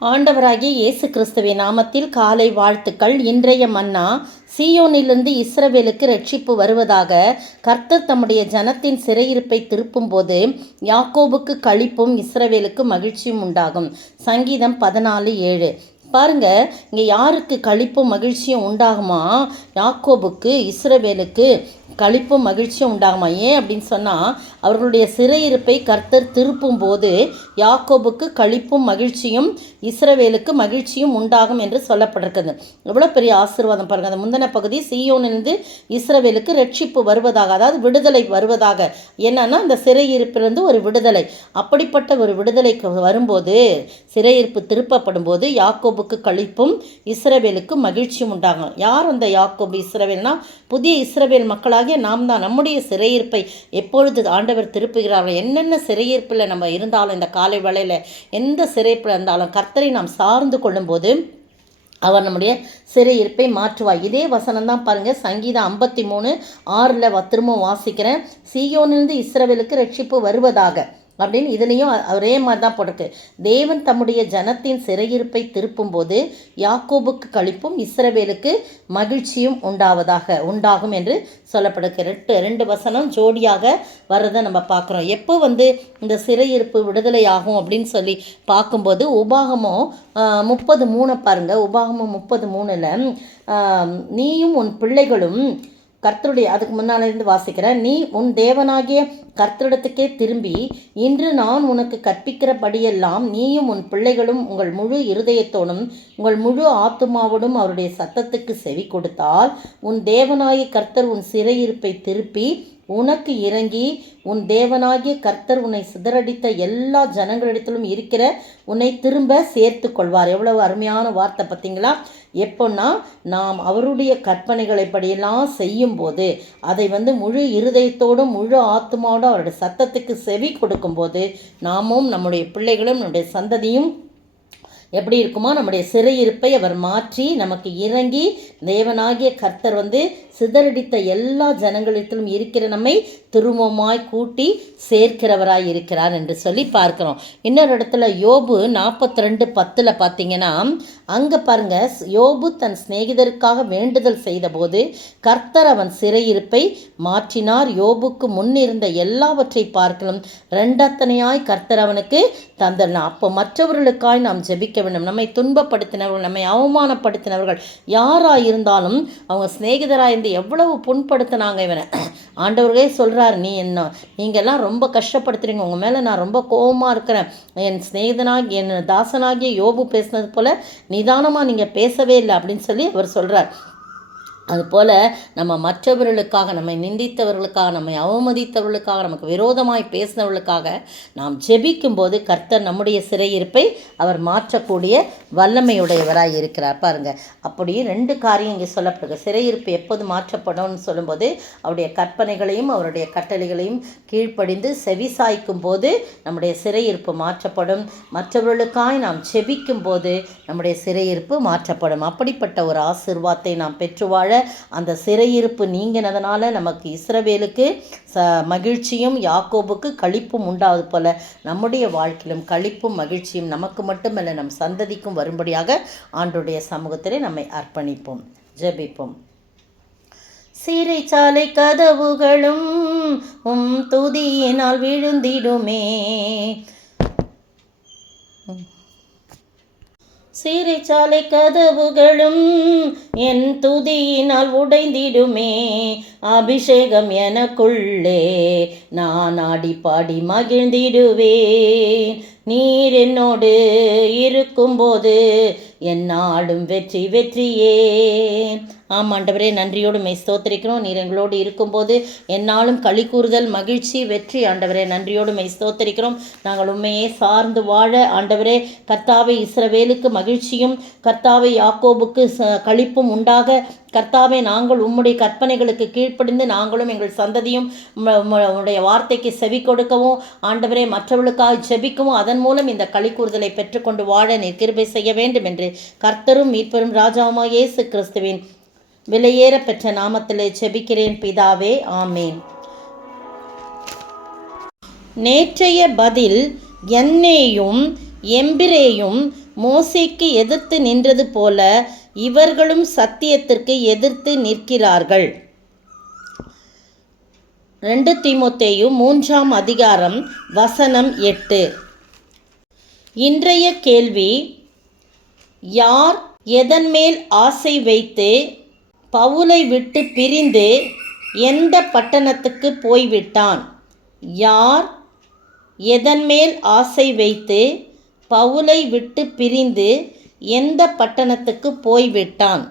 ஆண்டவராகிய இயேசு கிறிஸ்துவின் நாமத்தில் காலை வாழ்த்துக்கள். இன்றைய மன்னா, சீயோனிலிருந்து இஸ்ரவேலுக்கு ரட்சிப்பு வருவதாக கர்த்தர் தம்முடைய ஜனத்தின் சிறையிருப்பை திருப்பும்போது யாக்கோபுக்கு களிப்பும் இஸ்ரவேலுக்கு மகிழ்ச்சியும் உண்டாகும். சங்கீதம் 14:7. பாருங்க, இங்கே யாருக்கு களிப்பும் மகிழ்ச்சியும் உண்டாகுமா? யாக்கோபுக்கு, இஸ்ரவேலுக்கு களிப்பும் மகிழ்ச்சியும் உண்டாகுமா? ஏன் அப்படின்னு சொன்னால், அவர்களுடைய சிறையிருப்பை கர்த்தர் திருப்பும் போது யாக்கோபுக்கு களிப்பும் மகிழ்ச்சியும், இஸ்ரவேலுக்கு மகிழ்ச்சியும் உண்டாகும் என்று சொல்லப்பட்டிருக்குது. எவ்வளோ பெரிய ஆசீர்வாதம் பாருங்கள். அந்த முந்தின பகுதி, சீயோனிலிருந்து இஸ்ரவேலுக்கு ரட்சிப்பு வருவதாக, அதாவது விடுதலை வருவதாக. என்னன்னா, அந்த சிறையிருப்பிலிருந்து ஒரு விடுதலை. அப்படிப்பட்ட ஒரு விடுதலைக்கு வரும்போது, சிறையிருப்பு திருப்பப்படும் போது யாக்கோபுக்கு களிப்பும் இஸ்ரவேலுக்கு மகிழ்ச்சியும் உண்டாகும். யார் அந்த யாக்கோபு? இஸ்ரவேல்னா புதிய இஸ்ரவேல் மக்களாகிய நாம் தான். நம்முடைய சிறையிருப்பை எப்பொழுது ஆண்டவர் திருப்புகிறார்கள், என்னென்ன சிறையிருப்பில் நம்ம இருந்தாலும், இந்த காலை வேளையில் எந்த சிறையிருப்பில் இருந்தாலும் கர்த்தரை நாம் சார்ந்து கொள்ளும்போது அவர் நம்முடைய சிறையிருப்பை மாற்றுவார். இதே வசனம் தான் பாருங்கள், சங்கீதம் 53:6 திரும்ப வாசிக்கிறேன். சீயோனிலிருந்து இஸ்ரவேலுக்கு ரட்சிப்பு வருவதாக அப்படின்னு இதுலேயும் ஒரே மாதிரி தான் போட்டிருக்கு. தேவன் தம்முடைய ஜனத்தின் சிறையிருப்பை திருப்பும் போது யாக்கோபுக்கு களிப்பும் இஸ்ரவேலுக்கு மகிழ்ச்சியும் உண்டாகும் என்று சொல்லப்படுகிறது. ரெண்டு வசனம் ஜோடியாக வர்றதை நம்ம பார்க்குறோம். எப்போ இந்த சிறையிருப்பு விடுதலை ஆகும் அப்படின்னு சொல்லி பார்க்கும்போது, உபாகமம் 30:3 பாருங்கள். உபாகமம் 30:3 நீயும் உன் பிள்ளைகளும் கர்த்தருடைய, அதுக்கு முன்னாலிருந்து வாசிக்கிறேன். நீ உன் தேவனாகிய கர்த்தரிடத்துக்கே திரும்பி, இன்று நான் உனக்கு கற்பிக்கிறபடியெல்லாம் நீயும் உன் பிள்ளைகளும் உங்கள் முழு இருதயத்தோடும் உங்கள் முழு ஆத்துமாவோடும் அவருடைய சத்தத்துக்கு செவி கொடுத்தால், உன் தேவனாகிய கர்த்தர் உன் சிறையிருப்பை திருப்பி உனக்கு இறங்கி, உன் தேவனாகிய கர்த்தர் உன்னை சிதறடித்த எல்லா ஜனங்களிடத்திலும் இருக்கிற உன்னை திரும்ப சேர்த்து கொள்வார். எவ்வளவு அருமையான வார்த்தை பார்த்தீங்களா? எப்போன்னா, நாம் அவருடைய கற்பனைகளை படியெல்லாம் செய்யும்போது, அதை முழு இருதயத்தோடும் முழு ஆத்துமாவோடும் அவருடைய சத்தத்துக்கு செவி கொடுக்கும்போது, நாமும் நம்முடைய பிள்ளைகளும் நம்முடைய சந்ததியும் எப்படி இருக்குமா, நம்முடைய சிறையிருப்பை அவர் மாற்றி நமக்கு இறங்கி, தேவனாகிய கர்த்தர் சிதறடித்த எல்லா ஜனங்களிடத்திலும் இருக்கிற நம்மை திரும்பமாய் கூட்டி சேர்க்கிறவராய் இருக்கிறார் என்று சொல்லி பார்க்கிறோம். இன்னொரு இடத்துல யோபு 42:10 பார்த்தீங்கன்னா, அங்கே பாருங்க, யோபு தன் சிநேகிதருக்காக வேண்டுதல் செய்தபோது கர்த்தர் அவன் சிறையிருப்பை மாற்றினார். யோபுக்கு முன்னிருந்த எல்லாவற்றை பார்க்கலும் ரெண்டத்தனையாய் கர்த்தர் அவனுக்கு தந்தனார். அப்போ மற்றவர்களுக்காய் நாம் ஜெபிக்க வேண்டும். நம்மை துன்பப்படுத்தினவர்கள், நம்மை அவமானப்படுத்தினவர்கள் யாராக இருந்தாலும், அவங்க சிநேகிதராக இருந்து எவ்வளவு புண்படுத்தினாங்க இவனை, ஆண்டவர்களே சொல்கிறார், நீங்கள்லாம் ரொம்ப கஷ்டப்படுத்துறீங்க, உங்கள் மேலே நான் ரொம்ப கோபமாக இருக்கிறேன். என் சிநேகிதனாகி என் தாசனாகிய யோபு பேசினது போல் நிதானமாக நீங்கள் பேசவே இல்லை அப்படின்னு சொல்லி அவர் சொல்கிறார். அதுபோல் நம்ம மற்றவர்களுக்காக, நம்மை நிந்தித்தவர்களுக்காக, நம்மை அவமதித்தவர்களுக்காக, நமக்கு விரோதமாய் பேசினவர்களுக்காக நாம் ஜெபிக்கும்போது கர்த்தர் நம்முடைய சிறையிருப்பை அவர் மாற்றக்கூடிய வல்லமையுடையவராக இருக்கிறார். பாருங்கள், அப்படி ரெண்டு காரியம் இங்கே சொல்லப்படுது. சிறையிருப்பு எப்போது மாற்றப்படும்னு சொல்லும்போது, அவருடைய கற்பனைகளையும் அவருடைய கட்டளைகளையும் கீழ்ப்படிந்து செவிசாய்க்கும் போது நம்முடைய சிறையிருப்பு மாற்றப்படும். மற்றவர்களுக்காய் நாம் ஜெபிக்கும் போது நம்முடைய சிறையிருப்பு மாற்றப்படும். அப்படிப்பட்ட ஒரு ஆசீர்வாதத்தை நாம் பெற்று வாழ, அந்த சிறையிருப்பு நீங்கினதுனால நமக்கு இஸ்ரவேலுக்கு மகிழ்ச்சியும் யாக்கோபுக்கு களிப்பும் உண்டாவது போல நம்முடைய வாழ்க்கையிலும் களிப்பும் மகிழ்ச்சியும் நமக்கு மட்டுமல்ல, நம் சந்ததிக்கும் வரும்படியாக ஆண்டவருடைய சமூகத்திலே நம்மை அர்ப்பணிப்போம், ஜெபிப்போம். சிறைச்சாலை கதவுகளும் துதியினால் விழுந்திடுமே, சிறைச்சாலை கதவுகளும் என் துதியினால் உடைந்திடுமே, அபிஷேகம் எனக்குள்ளே நான் ஆடி பாடி மகிழ்ந்திடுவேன். நீர் என்னோடு இருக்கும்போது என்னாலும் வெற்றி வெற்றியே. ஆமாண்டவரே, நன்றியோடு மெய் ஸ்தோத்திரிக்கிறோம். நீர் எங்களோடு இருக்கும்போது என்னாலும் களி கூறுதல் மகிழ்ச்சி வெற்றி. ஆண்டவரே, நன்றியோடு மெய் ஸ்தோத்திரிக்கிறோம். நாங்கள் உண்மையே சார்ந்து வாழ, ஆண்டவரே, கர்த்தாவை இஸ்ரவேலுக்கு மகிழ்ச்சியும் கர்த்தாவை யாக்கோபுக்கு களிப்பும் உண்டாக, கர்த்தாவை நாங்கள் உம்முடைய கற்பனைகளுக்கு கீழ்ப்படிந்து நாங்களும் எங்கள் சந்ததியும் உம்முடைய வார்த்தைக்கு செவி கொடுக்கவும், ஆண்டவரே, மற்றவர்களுக்காக ஜெபிக்கவும், அதன் மூலம் இந்த களி கூறுதலை பெற்றுக்கொண்டு வாழ நீர் கிருபை செய்ய வேண்டும் என்று கர்த்தரும் மீட்பரும் ராஜாவுமாகிய இயேசு கிறிஸ்துவின் விலையேற பெற்ற நாமத்திலே ஜெபிக்கிறேன் பிதாவே, ஆமேன். நேற்றைய பதில் என்னேயும் எம்பிரேயும் மோசேக்கு எதிர்த்து நின்றது போல இவர்களும் சத்தியத்திற்கு எதிர்த்து நிற்கிறார்கள். 2 தீமோத்தேயு 3ஆம் அதிகாரம் வசனம் 8. இன்றைய கேள்வி: யார் எதன் மேல் ஆசை வைத்து பவுலை விட்டு பிரிந்து எந்த பட்டணத்துக்கு போய்விட்டான்? யார் எதன் மேல் ஆசை வைத்து பவுலை விட்டு பிரிந்து எந்த பட்டணத்துக்கு போய்விட்டான்?